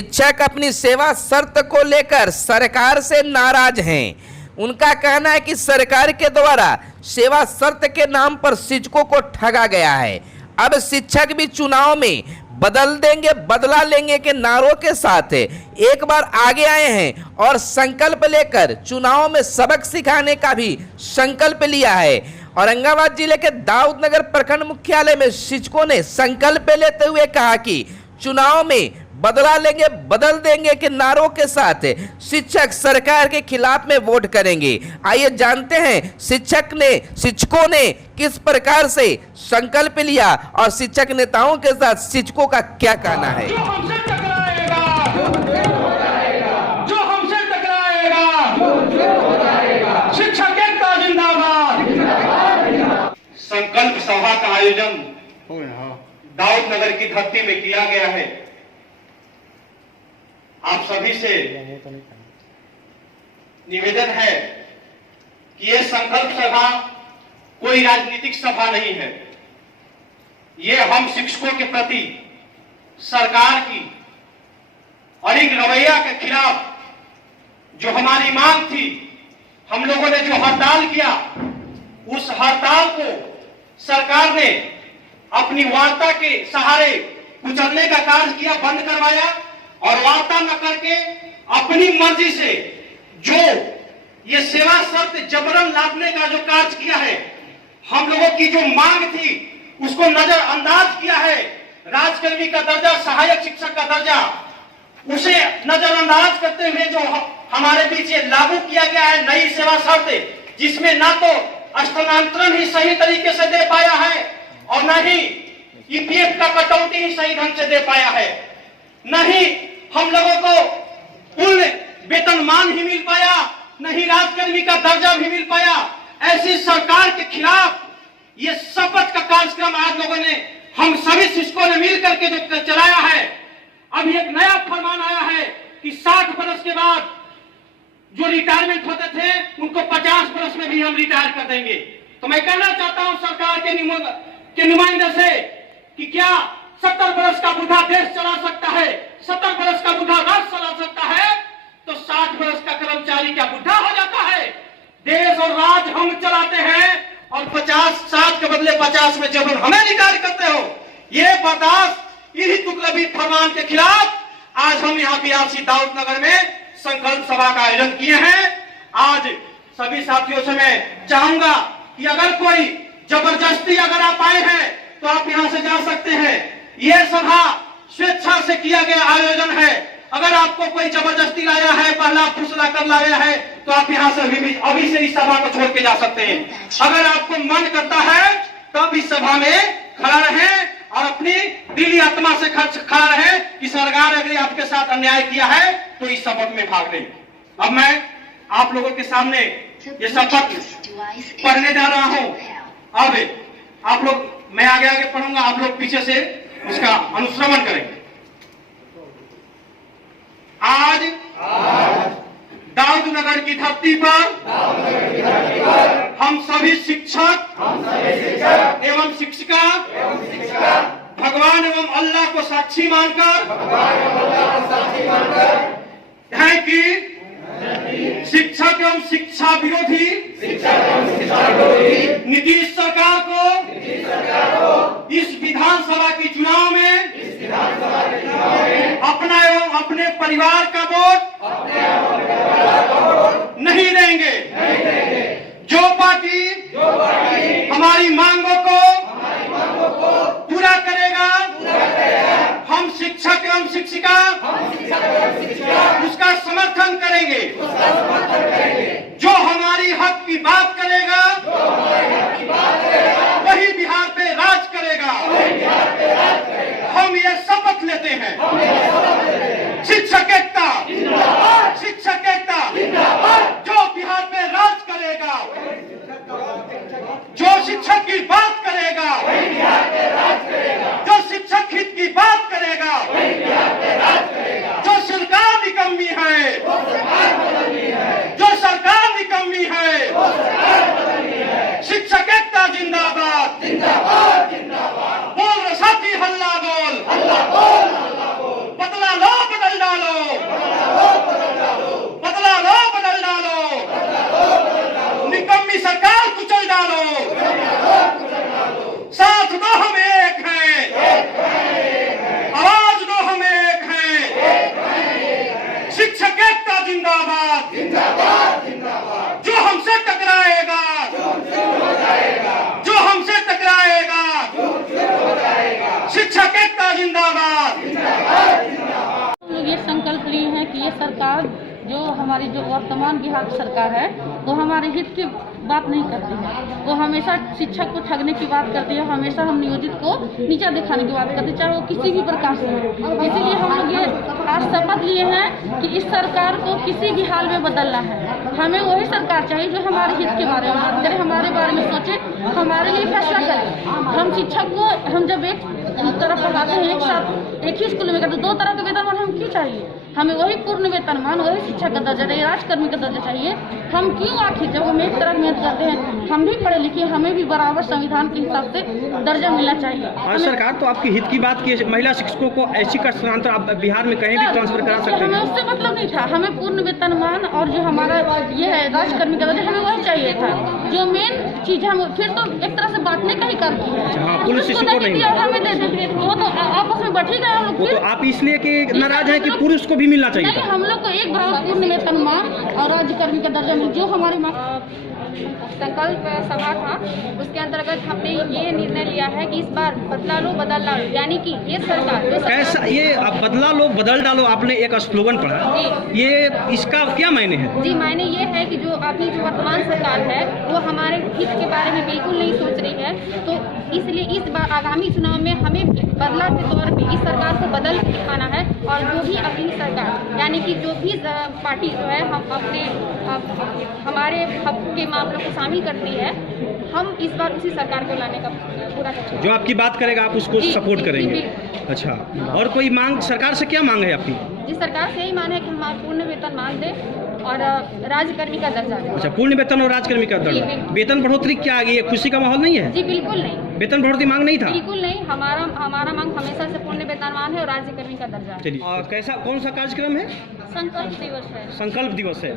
शिक्षक अपनी सेवा शर्त को लेकर सरकार से नाराज हैं। उनका कहना है कि सरकार के द्वारा सेवा शर्त के नाम पर शिक्षकों को ठगा गया है। अब शिक्षक भी चुनाव में बदल देंगे, बदला लेंगे के नारों के साथ एक बार आगे आए हैं और संकल्प लेकर चुनाव में सबक सिखाने का भी संकल्प लिया है। औरंगाबाद जिले के दाऊदनगर प्रखंड मुख्यालय में शिक्षकों ने संकल्प लेते हुए कहा कि चुनाव में बदला लेंगे, बदल देंगे के नारों के साथ शिक्षक सरकार के खिलाफ में वोट करेंगे। आइए जानते हैं शिक्षकों ने किस प्रकार से संकल्प लिया और शिक्षक नेताओं के साथ शिक्षकों का क्या कहना है। जो हमसे टकराएगा, शिक्षक एकता जिंदाबाद। संकल्प सभा का आयोजन दाऊदनगर की धरती में किया गया है। आप सभी से निवेदन है कि यह संकल्प सभा कोई राजनीतिक सभा नहीं है। ये हम शिक्षकों के प्रति सरकार की अड़िग रवैया के खिलाफ जो हमारी मांग थी, हम लोगों ने जो हड़ताल किया, उस हड़ताल को सरकार ने अपनी वार्ता के सहारे कुचलने का कार्य किया, बंद करवाया और वार्ता न करके अपनी मर्जी से जो ये सेवा शर्त जबरन लादने का जो कार्य किया है, हम लोगों की जो मांग थी उसको नजरअंदाज किया है। राजकर्मी का दर्जा, सहायक शिक्षक का दर्जा, उसे नजरअंदाज करते हुए जो हमारे बीच ये लागू किया गया है नई सेवा शर्त, जिसमें ना तो स्थानांतरण ही सही तरीके से दे पाया है और न ही ईपीएफ का कटौती ही सही ढंग से दे पाया है, न ही हम लोगों को पूर्ण वेतनमान ही मिल पाया, न ही राजकर्मी का दर्जा भी मिल पाया। ऐसी सरकार के खिलाफ ये शपथ का कार्यक्रम आज लोगों ने, हम सभी शिक्षकों ने मिल करके जो चलाया है। अभी एक नया फरमान आया है कि 60 वर्ष के बाद जो रिटायरमेंट होते थे उनको 50 वर्ष में भी हम रिटायर कर देंगे। तो मैं कहना चाहता हूं सरकार के नुमाइंदे से कि क्या 70 वर्ष का बूढ़ा देश चला सकता है, 70 वर्ष का बूढ़ा राष्ट्र चला सकता है, तो 60 वर्ष का कर्मचारी क्या बूढ़ा हो जाता है? देश और राज हम चलाते हैं और 60 के बदले 50 में जब हमें रिटायर करते हो, ये बर्दाश्त इन्हीं तुगलकी फरमान के खिलाफ आज हम यहाँ बीआरसी दाऊदनगर में संकल्प सभा का आयोजन किए हैं। आज सभी साथियों से मैं चाहूंगा कि अगर कोई जबरदस्ती अगर आप आए हैं तो आप यहाँ से जा सकते हैं। यह सभा स्वेच्छा से किया गया आयोजन है। अगर आपको कोई जबरदस्ती लाया है, पहला फुसला कर लाया है, तो आप यहाँ से अभी से इस सभा को छोड़ के जा सकते हैं। अगर आपको मन करता है तब इस सभा में खड़ा रहें और अपनी दिली आत्मा से खड़ा रहे कि सरकार अगर आपके साथ अन्याय किया है तो इस शपथ में भाग लें। अब मैं आप लोगों के सामने ये शपथ पढ़ने जा रहा हूं। अब आप लोग, मैं आगे आगे पढ़ूंगा, आप लोग पीछे से उसका अनुश्रवण करेंगे। आज दाऊदनगर की धरती पर हम सभी शिक्षक एवं शिक्षिका भगवान एवं अल्लाह को साक्षी मानकर है कि शिक्षक एवं शिक्षा विरोधी नीतीश सरकार को इस विधानसभा की चुनाव में अपना एवं अपने परिवार का वोट नहीं देंगे। जो पार्टी हमारी मांगों को पूरा करेगा, हम शिक्षक एवं शिक्षिका उसका समर्थन करेंगे। जो हमारी हक की बात करेगा वही बिहार पे राज करेगा। हम ये शपथ लेते हैं। शिक्षक एकता, शिक्षक एकता, जो बिहार पे राज करेगा, जो शिक्षक की बात करेगा, जो शिक्षक हित की बात करेगा, जो सरकार निकम्मी है, जो सरकार निकम्मी है, शिक्षक एकता जिंदाबाद, बोल रहे साथी हल्ला बोल, बदला जिंदाबाद जिंदाबाद जिंदाबाद। जो हमसे टकराएगा जो हमसे टकराएगा शिक्षक एकता जिंदाबाद। हम लोग ये संकल्प लिए हैं कि ये सरकार जो हमारी जो वर्तमान बिहार की सरकार है वो हमारे हित की बात नहीं करती है। वो हमेशा शिक्षक को ठगने की बात करती है, हमेशा हम नियोजित को नीचा दिखाने की बात करती है, चाहे वो किसी भी प्रकार से हो। इसीलिए हम लोग ये आज शपथ लिए हैं कि इस सरकार को किसी भी हाल में बदलना है। हमें वही सरकार चाहिए जो हमारे हित के बारे में बात करे, हमारे बारे में सोचे, हमारे लिए फैसला करे। हम शिक्षक को हम जब एक तरफ पढ़ाते हैं, एक साथ एक ही स्कूल में करते, दो तरह के वेतनमान हम क्यों चाहिए? हमें वही पूर्ण वेतनमान, वही शिक्षक का दर्जा चाहिए, राजकर्मी का दर्जा चाहिए। हम क्यों आखिर जब हम एक तरफ मेहनत करते हैं, हम भी पढ़े लिखे, हमें भी बराबर संविधान के हिसाब से दर्जा मिलना चाहिए। और सरकार तो आपके हित की बात की है, महिला शिक्षकों को ऐसी का स्थानांतर आप बिहार में कहीं भी ट्रांसफर करा सकते हैं। हमें उससे मतलब नहीं था, हमें पूर्ण वेतनमान और जो हमारा ये है राजकर्मी का दर्जा, हमें वही चाहिए था। जो मेन चीज हम फिर तो एक तरह से बांटने का ही काम किया है। पुलिस शिक्षकों को नहीं हमें दे देते, वो तो आपस में बैठ ही गए हम लोग। तो आप इसलिए कि नाराज हैं कि पुरुष को भी मिलना चाहिए? नहीं, हम लोग को एक बराबर पूर्ण वेतनमान और राज्यकर्मी का दर्जा मिल, जो हमारे संकल्प सभा था उसके अंतर्गत हमने ये निर्णय लिया है कि इस बार बदला लो बदल डालो, यानी कि ये सरकार कैसा ये आप बदला लो बदल डालो, आपने एक स्लोगन पढ़ा, ये इसका क्या मायने है? जी, मायने ये है कि जो अभी जो वर्तमान सरकार है वो हमारे हित के बारे में बिल्कुल नहीं सोच रही है। तो इसलिए इस बार आगामी चुनाव में हमें बदला के तौर पे इस सरकार को बदल के दिखाना है। और जो भी अगली सरकार यानी कि जो भी पार्टी जो है हम अपने हमारे हक के मामलों को शामिल करती है, हम इस बार उसी सरकार को लाने का पूरा कोशिश। जो आपकी बात करेगा आप उसको सपोर्ट करेंगे? अच्छा, और कोई मांग सरकार से क्या मांग है आपकी? जी, सरकार से यही मांग है कि हम पूर्ण वेतन मांग दें और राजकर्मी का दर्जा दें। अच्छा, पूर्ण वेतन और राजकर्मी का दर्जा। वेतन बढ़ोतरी क्या आ गई है? खुशी का माहौल नहीं है? जी बिल्कुल नहीं, वेतन बढ़ोतरी मांग नहीं था? बिल्कुल नहीं। हमारा मांग हमेशा से पूर्ण वेतनमान है और राज्यकर्मी का दर्जा है। चलिए, कैसा कौन सा कार्यक्रम है? संकल्प दिवस है। संकल्प दिवस है।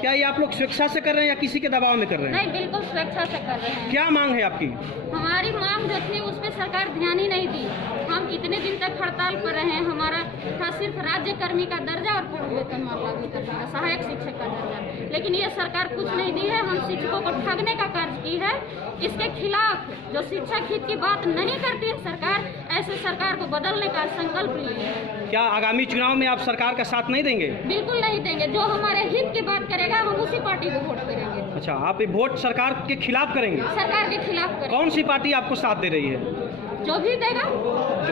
क्या ये आप लोग स्वेच्छा से कर रहे हैं या किसी के दबाव में कर रहे हैं? नहीं, बिल्कुल स्वेच्छा से कर रहे हैं। क्या मांग है आपकी? हमारी मांग जो थी उस पर सरकार ध्यान ही नहीं दी। हम इतने दिन तक हड़ताल पर रहे हैं, हमारा था सिर्फ राज्यकर्मी का दर्जा और पूर्ण वेतनमान लागू करने का, सहायक शिक्षक का दर्जा, लेकिन ये सरकार कुछ नहीं दी है। हम शिक्षकों को ठगने का कार्य की है। इसके खिलाफ जो शिक्षक हित की बात नहीं करती है सरकार, ऐसे सरकार को बदलने का संकल्प लिए है। क्या आगामी चुनाव में आप सरकार का साथ नहीं देंगे? बिल्कुल नहीं देंगे। जो हमारे हित की बात करेगा हम उसी पार्टी को वोट करेंगे। अच्छा, आप ये वोट सरकार के खिलाफ करेंगे? सरकार के खिलाफ करेंगे। कौन सी पार्टी आपको साथ दे रही है? जो भी देगा,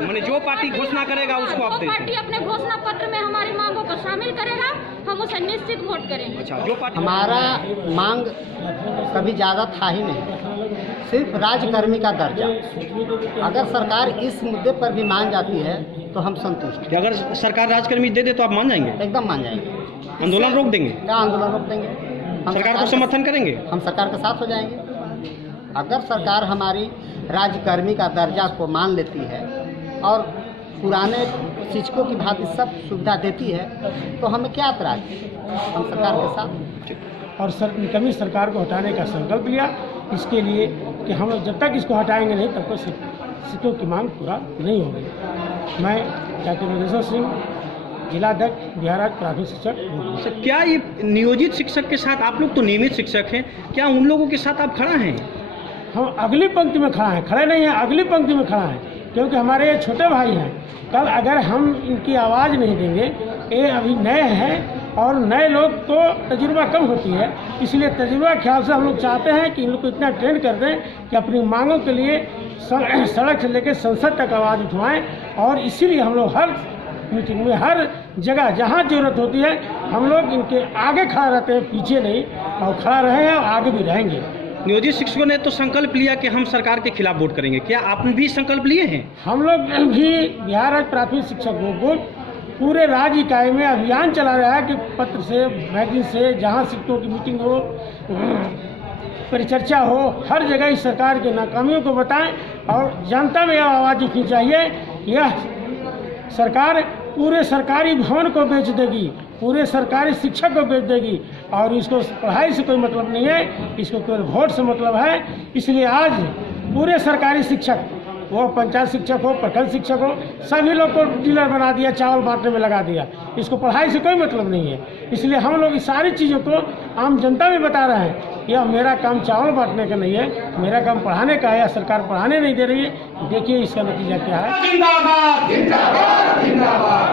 मैंने जो पार्टी घोषणा करेगा उसको आप जो देंगे? पार्टी अपने घोषणा पत्र में हमारी मांगों को शामिल करेगा हम उसे निश्चित वोट करेंगे। अच्छा, जो पार्टी हमारा मांग कभी ज़्यादा था ही नहीं, सिर्फ राजकर्मी का दर्जा। अगर सरकार इस मुद्दे पर भी मान जाती है तो हम संतुष्ट हैं। अगर सरकार राजकर्मी दे दे तो आप मान जाएंगे? एकदम मान जाएंगे। आंदोलन रोक देंगे? क्या आंदोलन रोक देंगे? हम सरकार को समर्थन करेंगे? हम सरकार के साथ हो जाएंगे। अगर सरकार हमारी राजकर्मी का दर्जा को मान लेती है और पुराने शिक्षकों की भांति सब सुविधा देती है तो हमें क्या एतराज? हम सरकार के साथ। और निकम्मी सरकार को हटाने का संकल्प लिया, इसके लिए कि हम लोग जब तक इसको हटाएंगे नहीं तब तक शिक्षकों की मांग पूरा नहीं होगी। मैं डॉक्टर योगेश्वर सिंह, जिलाध्यक्ष बिहार राज्य प्राथमिक शिक्षक। क्या ये नियोजित शिक्षक के साथ, आप लोग तो नियमित शिक्षक हैं, क्या उन लोगों के साथ आप खड़ा हैं? हम अगली पंक्ति में खड़ा हैं, खड़े नहीं हैं, अगली पंक्ति में खड़ा हैं, क्योंकि हमारे ये छोटे भाई हैं। कल अगर हम इनकी आवाज़ नहीं देंगे, ये अभी नए हैं और नए लोग को तजुर्बा कम होती है, इसलिए तजुर्बा ख्याल से हम लोग चाहते हैं कि इन लोग को इतना ट्रेन कर दें कि अपनी मांगों के लिए सड़क से लेकर संसद तक आवाज़ उठवाएं। और इसीलिए हम लोग हर मीटिंग में, हर जगह जहाँ जरूरत होती है, हम लोग इनके आगे खड़ा रहते हैं, पीछे नहीं, और खड़ा रहे हैं और आगे भी रहेंगे। नियोजित शिक्षकों ने तो संकल्प लिया कि हम सरकार के खिलाफ वोट करेंगे, क्या आपने भी संकल्प लिए हैं? हम लोग भी बिहार राज्य प्राथमिक शिक्षक बोर्ड पूरे राज्य इकाई में अभियान चला रहा है कि पत्र से, मैगजीन से, जहाँ शिक्षकों की मीटिंग हो, परिचर्चा हो, हर जगह इस सरकार के नाकामियों को बताएं और जनता में यह आवाज़ उठनी चाहिए। यह सरकार पूरे सरकारी भवन को बेच देगी, पूरे सरकारी शिक्षक को बेच देगी और इसको पढ़ाई से कोई मतलब नहीं है, इसको केवल वोट से मतलब है। इसलिए आज पूरे सरकारी शिक्षक वो पंचायत शिक्षक हो, प्रखंड शिक्षक हो, सभी लोग को डीलर बना दिया, चावल बांटने में लगा दिया। इसको पढ़ाई से कोई मतलब नहीं है। इसलिए हम लोग इस सारी चीज़ों को आम जनता में बता रहे हैं कि अब मेरा काम चावल बांटने का नहीं है, मेरा काम पढ़ाने का है, या सरकार पढ़ाने नहीं दे रही है। देखिए इसका नतीजा क्या है। जिंदाबाद जिंदाबाद जिंदाबाद।